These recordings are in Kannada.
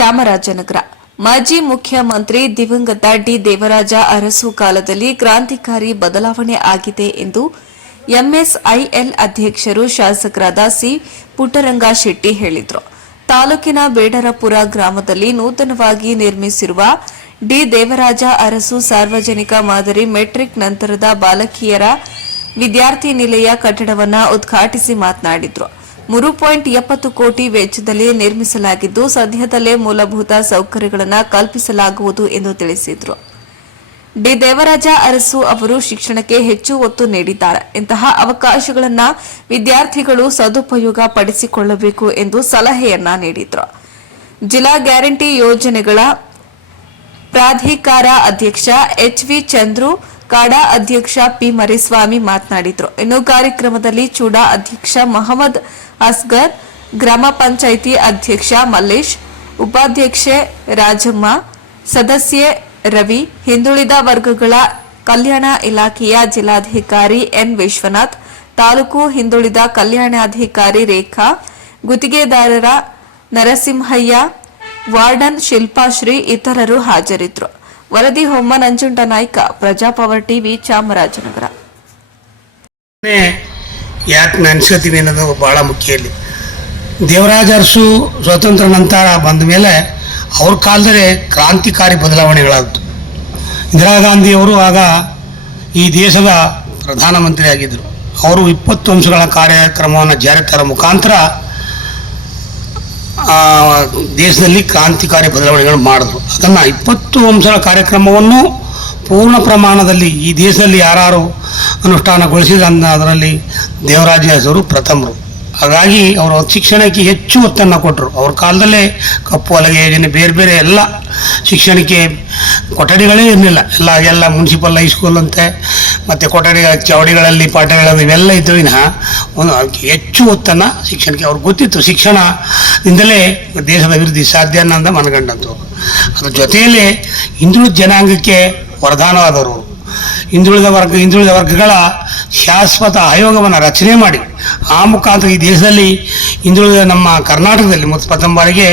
ಚಾಮರಾಜನಗರ. ಮಾಜಿ ಮುಖ್ಯಮಂತ್ರಿ ದಿವಂಗತ ಡಿ. ದೇವರಾಜ ಅರಸು ಕಾಲದಲ್ಲಿ ಕ್ರಾಂತಿಕಾರಿ ಬದಲಾವಣೆ ಆಗಿದೆ ಎಂದು ಎಂಎಸ್ಐಎಲ್ ಅಧ್ಯಕ್ಷರು ಶಾಸಕರಾದ ಸಿ. ಪುಟ್ಟರಂಗ ಶೆಟ್ಟಿ ಹೇಳಿದರು. ತಾಲೂಕಿನ ಬೇಡರಪುರ ಗ್ರಾಮದಲ್ಲಿ ನೂತನವಾಗಿ ನಿರ್ಮಿಸಿರುವ ಡಿ. ದೇವರಾಜ ಅರಸು ಸಾರ್ವಜನಿಕ ಮಾದರಿ ಮೆಟ್ರಿಕ್ ನಂತರದ ಬಾಲಕಿಯರ ವಿದ್ಯಾರ್ಥಿ ನಿಲಯ ಕಟ್ಟಡವನ್ನು ಉದ್ಘಾಟಿಸಿ ಮಾತನಾಡಿದರು. ಮೂರು ಪಾಯಿಂಟ್ ಎಪ್ಪತ್ತು ಕೋಟಿ ವೆಚ್ಚದಲ್ಲಿ ನಿರ್ಮಿಸಲಾಗಿದ್ದು, ಸದ್ಯದಲ್ಲೇ ಮೂಲಭೂತ ಸೌಕರ್ಯಗಳನ್ನು ಕಲ್ಪಿಸಲಾಗುವುದು ಎಂದು ತಿಳಿಸಿದರು. ಡಿ. ದೇವರಾಜ ಅರಸು ಅವರು ಶಿಕ್ಷಣಕ್ಕೆ ಹೆಚ್ಚು ಒತ್ತು ನೀಡಿದ್ದಾರೆ. ಇಂತಹ ಅವಕಾಶಗಳನ್ನು ವಿದ್ಯಾರ್ಥಿಗಳು ಸದುಪಯೋಗ ಪಡಿಸಿಕೊಳ್ಳಬೇಕು ಎಂದು ಸಲಹೆಯನ್ನ ನೀಡಿದರು. ಜಿಲ್ಲಾ ಗ್ಯಾರಂಟಿ ಯೋಜನೆಗಳ ಪ್ರಾಧಿಕಾರ ಅಧ್ಯಕ್ಷ ಎಚ್ ವಿ ಚಂದ್ರು ಕಾಡಾ ಅಧ್ಯಕ್ಷ ಪಿ ಮರಿಸ್ವಾಮಿ ಮಾತನಾಡಿದರು. ಇನ್ನು ಕಾರ್ಯಕ್ರಮದಲ್ಲಿ ಚೂಡಾ ಅಧ್ಯಕ್ಷ ಮಹಮ್ಮದ್ ಅಸ್ಗರ್, ಗ್ರಾಮ ಪಂಚಾಯಿತಿ ಅಧ್ಯಕ್ಷ ಮಲ್ಲೇಶ್, ಉಪಾಧ್ಯಕ್ಷೆ ರಾಜಮ್ಮ, ಸದಸ್ಯೆ ರವಿ, ಹಿಂದುಳಿದ ವರ್ಗಗಳ ಕಲ್ಯಾಣ ಇಲಾಖೆಯ ಜಿಲ್ಲಾಧಿಕಾರಿ ಎನ್ ವಿಶ್ವನಾಥ್, ತಾಲೂಕು ಹಿಂದುಳಿದ ಕಲ್ಯಾಣಾಧಿಕಾರಿ ರೇಖಾ, ಗುತ್ತಿಗೆದಾರರ ನರಸಿಂಹಯ್ಯ, ವಾರ್ಡನ್ ಶಿಲ್ಪಾಶ್ರೀ ಇತರರು ಹಾಜರಿದ್ದರು ವರದಿ ಹೊಮ್ಮ ನಂಜುಂಡ ನಾಯ್ಕ ಪ್ರಜಾಪವರ್ ಟಿವಿ, ಚಾಮರಾಜನಗರ. ಯಾಕೆ ನೆನೆಸ್ಕೋತೀವಿ ಅನ್ನೋದು ಭಾಳ ಮುಖ್ಯ ಇಲ್ಲಿ. ದೇವರಾಜ ಅರಸು ಸ್ವಾತಂತ್ರ್ಯ ನಂತರ ಬಂದ ಮೇಲೆ ಅವ್ರ ಕಾಲದಲ್ಲಿ ಕ್ರಾಂತಿಕಾರಿ ಬದಲಾವಣೆಗಳಾಗ್ತು ಇಂದಿರಾ ಗಾಂಧಿಯವರು ಆಗ ಈ ದೇಶದ ಪ್ರಧಾನಮಂತ್ರಿ ಆಗಿದ್ದರು ಅವರು ಇಪ್ಪತ್ತು ಅಂಶಗಳ ಕಾರ್ಯಕ್ರಮವನ್ನು ಜಾರಿ ತರೋ ಮುಖಾಂತರ ದೇಶದಲ್ಲಿ ಕ್ರಾಂತಿಕಾರಿ ಬದಲಾವಣೆಗಳು ಮಾಡಿದ್ರು. ಅದನ್ನು ಇಪ್ಪತ್ತು ಅಂಶಗಳ ಕಾರ್ಯಕ್ರಮವನ್ನು ಪೂರ್ಣ ಪ್ರಮಾಣದಲ್ಲಿ ಈ ದೇಶದಲ್ಲಿ ಯಾರು ಅನುಷ್ಠಾನಗೊಳಿಸಿದ ಅಂದ ಅದರಲ್ಲಿ ದೇವರಾಜ ಹೆಸರು ಪ್ರಥಮರು. ಹಾಗಾಗಿ ಅವರು ಶಿಕ್ಷಣಕ್ಕೆ ಹೆಚ್ಚು ಒತ್ತನ್ನು ಕೊಟ್ಟರು. ಅವ್ರ ಕಾಲದಲ್ಲೇ ಕಪ್ಪು ಹಲಗೆ ಯೋಜನೆ ಬೇರೆ ಬೇರೆ ಎಲ್ಲ ಶಿಕ್ಷಣಕ್ಕೆ ಕೊಠಡಿಗಳೇ ಇರಲಿಲ್ಲ. ಎಲ್ಲ ಎಲ್ಲ ಮುನ್ಸಿಪಲ್ ಹೈಸ್ಕೂಲ್ ಅಂತೆ, ಮತ್ತು ಕೊಠಡಿ, ಚೌಡಿಗಳಲ್ಲಿ ಪಾಠಗಳಲ್ಲಿ ಇವೆಲ್ಲ ಇದ್ದವಿನ ವಿನಃ ಒಂದು ಹೆಚ್ಚು ಒತ್ತನ್ನು ಶಿಕ್ಷಣಕ್ಕೆ, ಅವ್ರಿಗೆ ಗೊತ್ತಿತ್ತು ಶಿಕ್ಷಣದಿಂದಲೇ ದೇಶದ ಅಭಿವೃದ್ಧಿ ಸಾಧ್ಯ ಅನ್ನೋದ ಮನಗಂಡಂಥವ್ರು ಅದ್ರ ಜೊತೆಯಲ್ಲಿ ಹಿಂದುಳಿದ ಜನಾಂಗಕ್ಕೆ ವರದಾನವಾದವರು. ಹಿಂದುಳಿದ ವರ್ಗ, ಹಿಂದುಳಿದ ವರ್ಗಗಳ ಶಾಶ್ವತ ಆಯೋಗವನ್ನು ರಚನೆ ಮಾಡಿ, ಆ ಮುಖಾಂತರ ಈ ದೇಶದಲ್ಲಿ ಹಿಂದುಳಿದ ನಮ್ಮ ಕರ್ನಾಟಕದಲ್ಲಿ, ಮತ್ತು ಪ್ರಥಮ ಬಾರಿಗೆ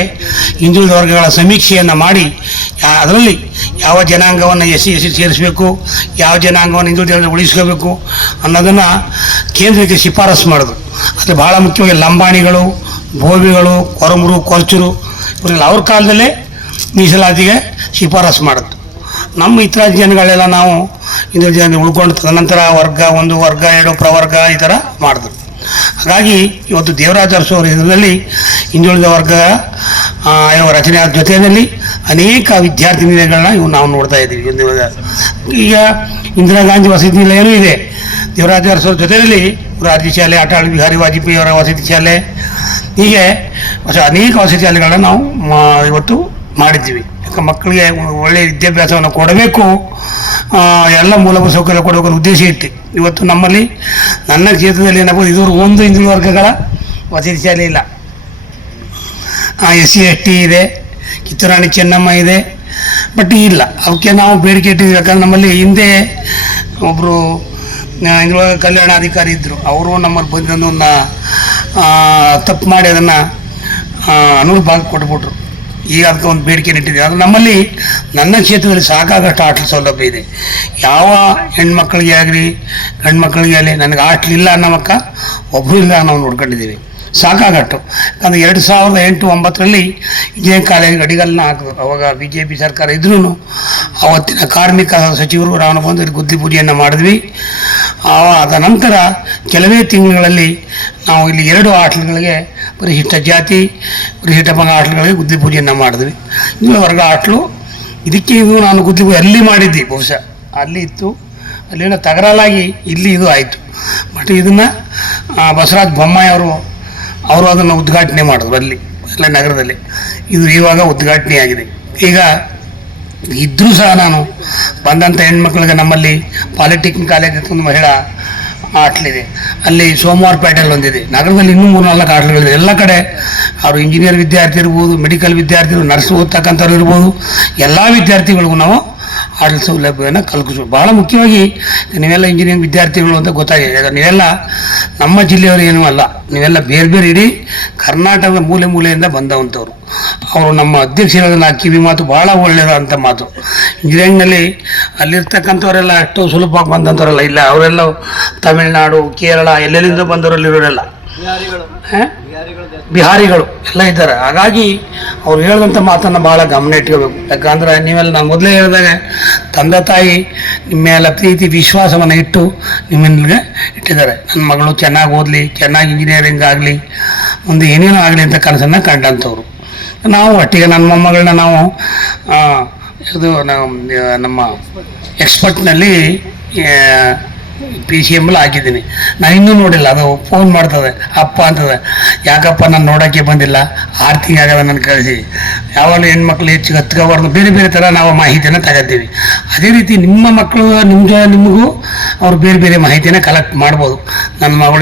ಹಿಂದುಳಿದ ವರ್ಗಗಳ ಸಮೀಕ್ಷೆಯನ್ನು ಮಾಡಿ ಅದರಲ್ಲಿ ಯಾವ ಜನಾಂಗವನ್ನು ಎಸ್ ಎಸ್ ಸೇರಿಸಬೇಕು, ಯಾವ ಜನಾಂಗವನ್ನು ಹಿಂದುಳಿದ ಉಳಿಸ್ಕೋಬೇಕು ಅನ್ನೋದನ್ನು ಕೇಂದ್ರಕ್ಕೆ ಶಿಫಾರಸು ಮಾಡಿದ್ರು ಅದು ಭಾಳ ಮುಖ್ಯವಾಗಿ ಲಂಬಾಣಿಗಳು ಭೋವಿಗಳು ಕೊರಮರು ಕೊರ್ಚರು ಇವರೆಲ್ಲ ಅವ್ರ ಕಾಲದಲ್ಲೇ ಮೀಸಲಾತಿಗೆ ಶಿಫಾರಸು ಮಾಡಿದ್ರು. ನಮ್ಮ ಇತರ ಜನಗಳೆಲ್ಲ ನಾವು ಇಂದ್ರ ಜನ ಉಳ್ಕೊಂಡು ತದನಂತರ ವರ್ಗ ಒಂದು ವರ್ಗ, ಎರಡು ಪ್ರವರ್ಗ ಈ ಥರ ಮಾಡಿದ್ರು. ಹಾಗಾಗಿ ಇವತ್ತು ದೇವರಾಜ ಅರಸು ಹಿಂದುಳಿದ ವರ್ಗ ರಚನೆ ಆದ ಜೊತೆಯಲ್ಲಿ ಅನೇಕ ವಿದ್ಯಾರ್ಥಿ ನಿಲಯಗಳನ್ನ ಇವು ನಾವು ನೋಡ್ತಾ ಇದ್ದೀವಿ. ಈಗ ಇಂದಿರಾ ಗಾಂಧಿ ವಸತಿ ನಿಲಯನೂ ಇದೆ. ದೇವರಾಜ ಜೊತೆಯಲ್ಲಿ ರಾಜ್ಯ ಶಾಲೆ, ಅಟಲ್ ಬಿಹಾರಿ ವಾಜಪೇಯಿ ಅವರ ವಸತಿ ಶಾಲೆ ಹೀಗೆ ಅನೇಕ ವಸತಿ ಶಾಲೆಗಳನ್ನ ನಾವು ಇವತ್ತು ಮಾಡಿದ್ದೀವಿ. ಯಾಕೆ ಮಕ್ಕಳಿಗೆ ಒಳ್ಳೆಯ ವಿದ್ಯಾಭ್ಯಾಸವನ್ನು ಕೊಡಬೇಕು ಎಲ್ಲ ಮೂಲಭೂತ ಸೌಕರ್ಯ ಕೊಡಬೇಕು ಉದ್ದೇಶ ಇತ್ತು. ಇವತ್ತು ನಮ್ಮಲ್ಲಿ, ನನ್ನ ಕ್ಷೇತ್ರದಲ್ಲಿ ಏನಾಗ್ಬೋದು ಇದುವರೆಗೂ ಒಂದು ಹಿಂದುಳಿದ ವರ್ಗಗಳ ವಸತಿ ಶಾಲೆ ಇಲ್ಲ. ಎಸ್ ಸಿ ಎಸ್ ಟಿ ಇದೆ, ಕಿತ್ತೂರಾಣಿ ಚೆನ್ನಮ್ಮ ಇದೆ, ಬಟ್ ಇಲ್ಲ. ಅವಕ್ಕೆ ನಾವು ಬೇಡಿಕೆ ಇಟ್ಟಿದ್ದೀವಿ. ಯಾಕಂದ್ರೆ ನಮ್ಮಲ್ಲಿ ಹಿಂದೆ ಒಬ್ಬರು ಹಿಂದುಳಿದ ಕಲ್ಯಾಣಾಧಿಕಾರಿ ಇದ್ದರು ಅವರು ನಮ್ಮಲ್ಲಿ ಬಂದೊಂದನ್ನು ತಪ್ಪು ಮಾಡಿ ಅದನ್ನು ಅನೂರು ಭಾಗ ಕೊಟ್ಬಿಟ್ರು. ಈಗ ಅದಕ್ಕೆ ಒಂದು ಬೇಡಿಕೆ ಇಟ್ಟಿದ್ದೀವಿ. ಅದು ನಮ್ಮಲ್ಲಿ, ನನ್ನ ಕ್ಷೇತ್ರದಲ್ಲಿ ಸಾಕಾಗಷ್ಟು ಹಾಸ್ಟೆಲ್ ಸೌಲಭ್ಯ ಇದೆ. ಯಾವ ಹೆಣ್ಮಕ್ಳಿಗೆ ಆಗಲಿ ಗಂಡು ಮಕ್ಕಳಿಗೆ ಆಗಲಿ ನನಗೆ ಆಟಲಿಲ್ಲ ಇಲ್ಲ ಅನ್ನೋ ಮಕ್ಕ ಒಬ್ಬರು ಇಲ್ಲ ನಾವು ನೋಡ್ಕೊಂಡಿದ್ದೀವಿ. ಸಾಕಾಗಟ್ಟು ಯಾಕಂದರೆ ಎರಡು ಸಾವಿರದ ಎಂಟು ಒಂಬತ್ತರಲ್ಲಿ ಇಂಜಿನಿಯರಿಂಗ್ ಕಾಲೇಜ್ ಅಡಿಗಲ್ನ ಹಾಕಿದ್ರು. ಅವಾಗ ಬಿ ಜೆ ಪಿ ಸರ್ಕಾರ ಇದ್ರೂ ಅವತ್ತಿನ ಕಾರ್ಮಿಕ ಸಚಿವರು ನಾವು ಬಂದು ಗುದ್ದಿ ಪೂಜೆಯನ್ನು ಮಾಡಿದ್ವಿ. ಆ ಅದ ನಂತರ ಕೆಲವೇ ತಿಂಗಳುಗಳಲ್ಲಿ ನಾವು ಇಲ್ಲಿ ಎರಡು ಆಟ್ಲುಗಳಿಗೆ ಪರಿಶಿಷ್ಟ ಜಾತಿ, ಪರಿಶಿಷ್ಟ ಪಂಗ ಹಾಟ್ಲ್ಗಳಿಗೆ ಗುದ್ದಿ ಪೂಜೆಯನ್ನು ಮಾಡಿದ್ವಿ. ಇನ್ನು ವರ್ಗ ಆಟಲು, ಇದಕ್ಕೆ ಇದು ನಾನು ಗುದ್ದಿ ಪೂಜೆ ಅಲ್ಲಿ ಮಾಡಿದ್ದೆ ಬಹುಶಃ. ಅಲ್ಲಿ ಇತ್ತು ಅಲ್ಲಿನ ತಗರಾಲಾಗಿ ಇಲ್ಲಿ ಇದು ಆಯಿತು. ಬಟ್ ಇದನ್ನು ಬಸವರಾಜ್ ಬೊಮ್ಮಾಯಿ ಅವರು ಅವರು ಅದನ್ನು ಉದ್ಘಾಟನೆ ಮಾಡಿದ್ರು ಅಲ್ಲಿ, ಎಲ್ಲ ನಗರದಲ್ಲಿ. ಇದು ಇವಾಗ ಉದ್ಘಾಟನೆಯಾಗಿದೆ. ಈಗ ಇದ್ದರೂ ಸಹ ನಾನು ಬಂದಂಥ ಹೆಣ್ಮಕ್ಳಿಗೆ ನಮ್ಮಲ್ಲಿ ಪಾಲಿಟೆಕ್ನಿಕ್ ಕಾಲೇಜ್ ಒಂದು ಮಹಿಳಾ ಹಾಟ್ಲಿದೆ ಅಲ್ಲಿ ಸೋಮವಾರಪೇಟೆಯಲ್ಲಿ ಒಂದಿದೆ. ನಗರದಲ್ಲಿ ಇನ್ನೂ ಮೂರು ನಾಲ್ಕು ಹಾಟ್ಲ್ಗಳಿದೆ ಎಲ್ಲ ಕಡೆ ಅವರು ಇಂಜಿನಿಯರ್ ವಿದ್ಯಾರ್ಥಿ ಇರ್ಬೋದು, ಮೆಡಿಕಲ್ ವಿದ್ಯಾರ್ಥಿಗಳು ನರ್ಸ್ ಓದ್ತಕ್ಕಂಥವ್ರು ಇರ್ಬೋದು, ಎಲ್ಲ ವಿದ್ಯಾರ್ಥಿಗಳಿಗೂ ನಾವು ಆಡಳಿತ ಸೌಲಭ್ಯವನ್ನು ಕಲ್ಪಿಸ್ಬೋದು ಭಾಳ ಮುಖ್ಯವಾಗಿ ನೀವೆಲ್ಲ ಇಂಜಿನಿಯರಿಂಗ್ ವಿದ್ಯಾರ್ಥಿಗಳು ಅಂತ ಗೊತ್ತಾಗಿದೆ. ಯಾಕಂದ್ರೆ ನೀವೆಲ್ಲ ನಮ್ಮ ಜಿಲ್ಲೆಯವರು ಏನೂ ಅಲ್ಲ. ನೀವೆಲ್ಲ ಬೇರೆ ಬೇರೆ ಇಡೀ ಕರ್ನಾಟಕದ ಮೂಲೆ ಮೂಲೆಯಿಂದ ಬಂದವಂಥವ್ರು. ಅವರು ನಮ್ಮ ಅಧ್ಯಕ್ಷರಾದ ಕಿವಿ ಮಾತು ಭಾಳ ಒಳ್ಳೆಯದಂಥ ಮಾತು. ಇಂಜಿನಿಯರಿಂಗ್ನಲ್ಲಿ ಅಲ್ಲಿರ್ತಕ್ಕಂಥವರೆಲ್ಲ ಅಷ್ಟು ಸುಲಭವಾಗಿ ಬಂದಂಥವರೆಲ್ಲ ಇಲ್ಲ. ಅವರೆಲ್ಲ ತಮಿಳುನಾಡು ಕೇರಳ ಎಲ್ಲೆಲ್ಲಿಂದ ಬಂದವರಲ್ಲಿರೋರೆಲ್ಲ ಹ? ಬಿಹಾರಿಗಳು ಎಲ್ಲ ಇದ್ದಾರೆ. ಹಾಗಾಗಿ ಅವ್ರು ಹೇಳಿದಂಥ ಮಾತನ್ನು ಭಾಳ ಗಮನ ಇಟ್ಕೋಬೇಕು. ಯಾಕಂದ್ರೆ ನೀವೆಲ್ಲ ನಾನು ಮೊದಲೇ ಹೇಳಿದಾಗ ತಂದೆ ತಾಯಿ ನಿಮ್ಮ ಮೇಲೆ ಪ್ರೀತಿ ವಿಶ್ವಾಸವನ್ನು ಇಟ್ಟು ನಿಮ್ಮಲ್ಲಿಗೆ ಇಟ್ಟಿದ್ದಾರೆ. ನನ್ನ ಮಗಳು ಚೆನ್ನಾಗಿ ಓದಲಿ ಚೆನ್ನಾಗಿ ಇಂಜಿನಿಯರಿಂಗ್ ಆಗಲಿ ಮುಂದೆ ಏನೇನೋ ಆಗಲಿ ಅಂತ ಕನಸನ್ನು ಕಂಡಂಥವ್ರು. ನಾವು ಒಟ್ಟಿಗೆ ನನ್ನ ಮೊಮ್ಮಗಳನ್ನ ನಾವು ಇದು ನಮ್ಮ ಎಕ್ಸ್ಪರ್ಟ್ನಲ್ಲಿ ಪಿ ಸಿ ಎಮ್ಮಲ್ಲಿ ಹಾಕಿದ್ದೀನಿ. ನಾನು ಇನ್ನೂ ನೋಡಿಲ್ಲ, ಅದು ಫೋನ್ ಮಾಡ್ತದೆ, ಅಪ್ಪ ಅಂತದೆ, ಯಾಕಪ್ಪ ನಾನು ನೋಡೋಕ್ಕೆ ಬಂದಿಲ್ಲ? ಆರು ತಿಂಗಳಾಗದ ನನ್ನ ಕಳಿಸಿ. ಯಾವಾಗಲೂ ಹೆಣ್ಮಕ್ಳು ಹೆಚ್ಚು ಹತ್ಕೋಬಾರ್ದು ಬೇರೆ ಬೇರೆ ಥರ ನಾವು ಮಾಹಿತಿಯನ್ನು ತಗೋತೀವಿ. ಅದೇ ರೀತಿ ನಿಮ್ಮ ಮಕ್ಕಳು, ನಿಮ್ಮ ನಿಮಗೂ ಅವ್ರು ಬೇರೆ ಬೇರೆ ಮಾಹಿತಿನ ಕಲೆಕ್ಟ್ ಮಾಡ್ಬೋದು. ನನ್ನ ಮಗಳು